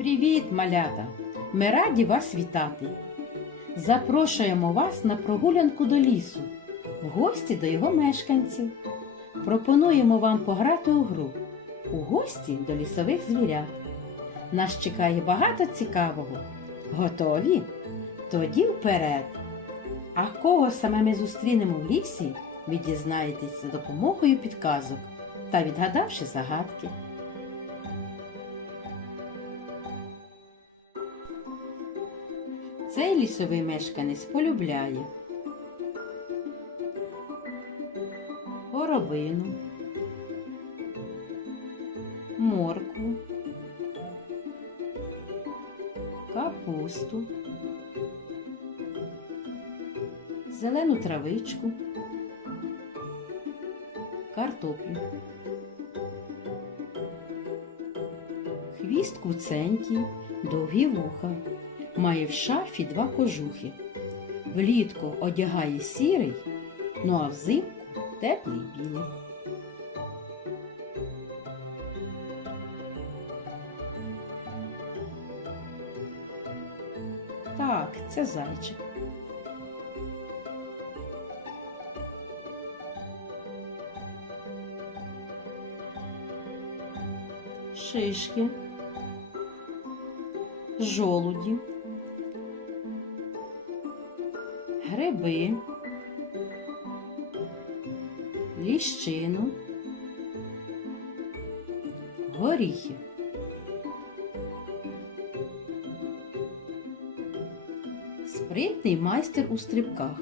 Привіт, малята! Ми раді вас вітати. Запрошуємо вас на прогулянку до лісу, в гості до його мешканців. Пропонуємо вам пограти у гру у гості до лісових звірят. Нас чекає багато цікавого. Готові? Тоді вперед. А кого саме ми зустрінемо в лісі, ви дізнаєтесь за допомогою підказок та відгадавши загадки. Лісовий мешканець полюбляє горобину, моркву, капусту, зелену травичку, картоплю. Хвіст куценький, довгі вуха, має в шафі два кожухи. Влітку одягає сірий, ну а взимку теплий білий. Так, це зайчик. Шишки, жолуді, гриби, ліщину, горіхи. Спритний майстер у стрибках,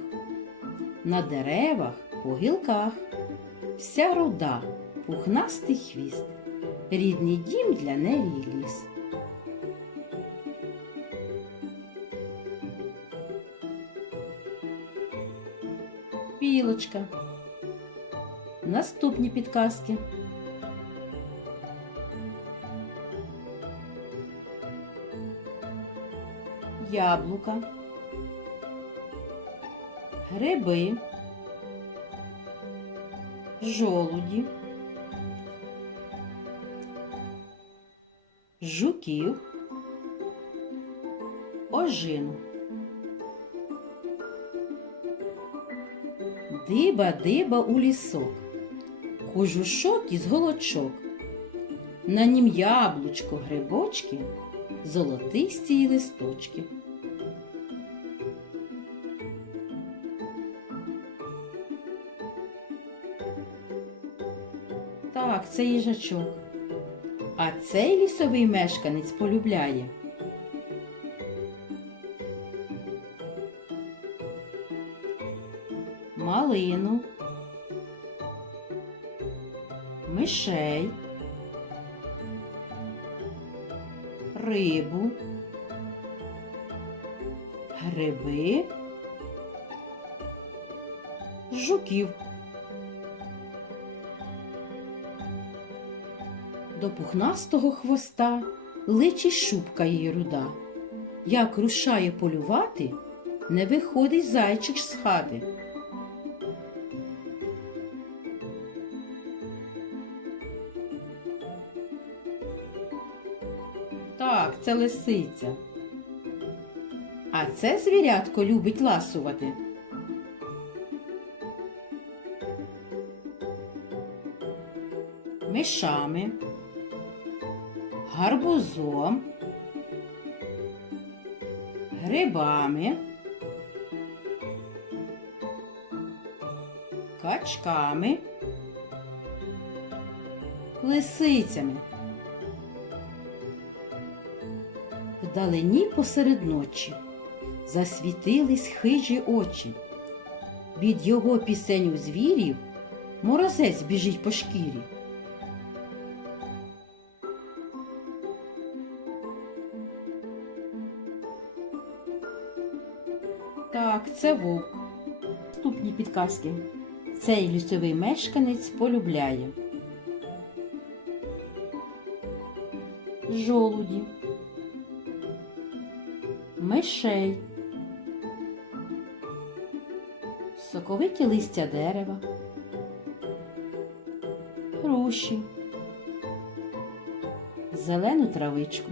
на деревах, по гілках, вся руда, пухнастий хвіст, рідний дім для неї ліс. Білочка. Наступні підказки. Яблука. Гриби. Жолуді. Жуків. Ожину. Диба диба у лісок, кожушок із голочок. На нім яблучко, грибочки, золотисті й листочки. Так, це їжачок. А цей лісовий мешканець полюбляє. Малину, мишей, рибу, гриби, жуків. До пухнастого хвоста личить шубка її руда. Як рушає полювати, не виходить зайчик з хати. Так, це лисиця. А це звірятко любить ласувати. Мишами, гарбузом, грибами, качками, лисицями. Вдалині посеред ночі засвітились хижі очі. Від його пісень у звірів морозець біжить по шкірі. Так, це вовк. Наступні підказки. Цей лісовий мешканець полюбляє. Жолуді мишей, соковиті листя дерева, груші, зелену травичку.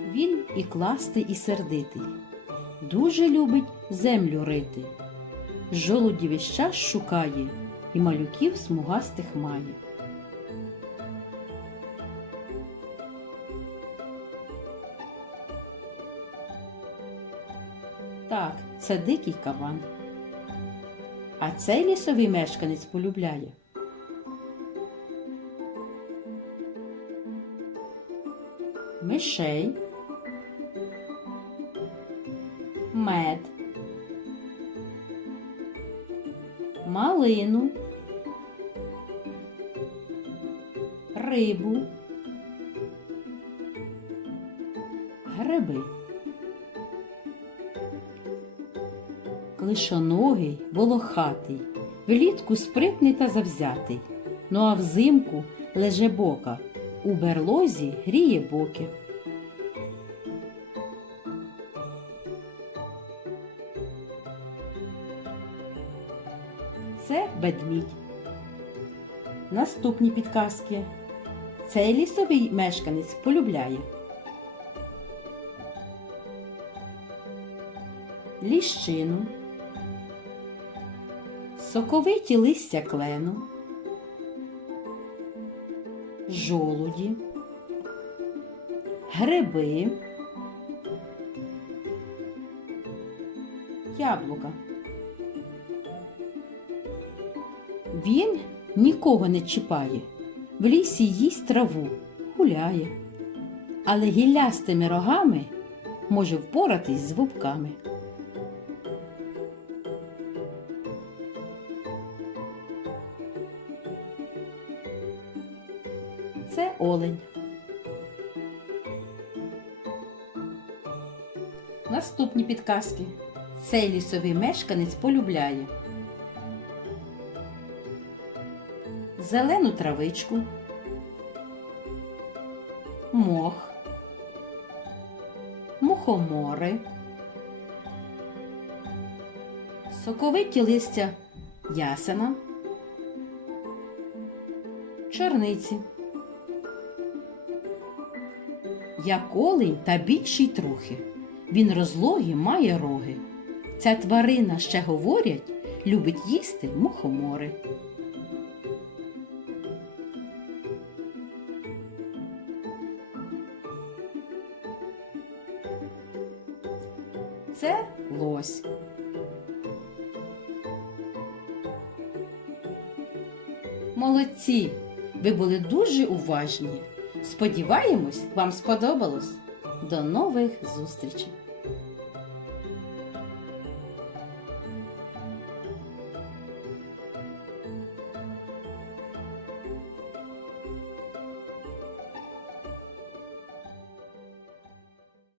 Він і кластий, і сердитий, дуже любить землю рити, жолудів весь час шукає і малюків смугастих має. Так, це дикий кабан. А цей лісовий мешканець полюбляє. Мишей, мед, малину, рибу, Клишоногий, волохатий, влітку спритний та завзятий, ну а взимку леже бока, у берлозі гріє боки. Це ведмідь. Наступні підказки. Цей лісовий мешканець полюбляє. Ліщину, соковиті листя клену, жолуді, гриби, яблука. Він нікого не чіпає, в лісі їсть траву, гуляє, але гіллястими рогами може впоратись з вовками. Це олень. Наступні підказки. Цей лісовий мешканець полюбляє зелену травичку, мох, мухомори, соковиті листя ясена, чорниці. Як олень та більший трохи. Він розлогі має роги. Ця тварина ще говорять, любить їсти мухомори. Це лось. Молодці! Ви були дуже уважні. Сподіваємось, вам сподобалось. До нових зустрічей!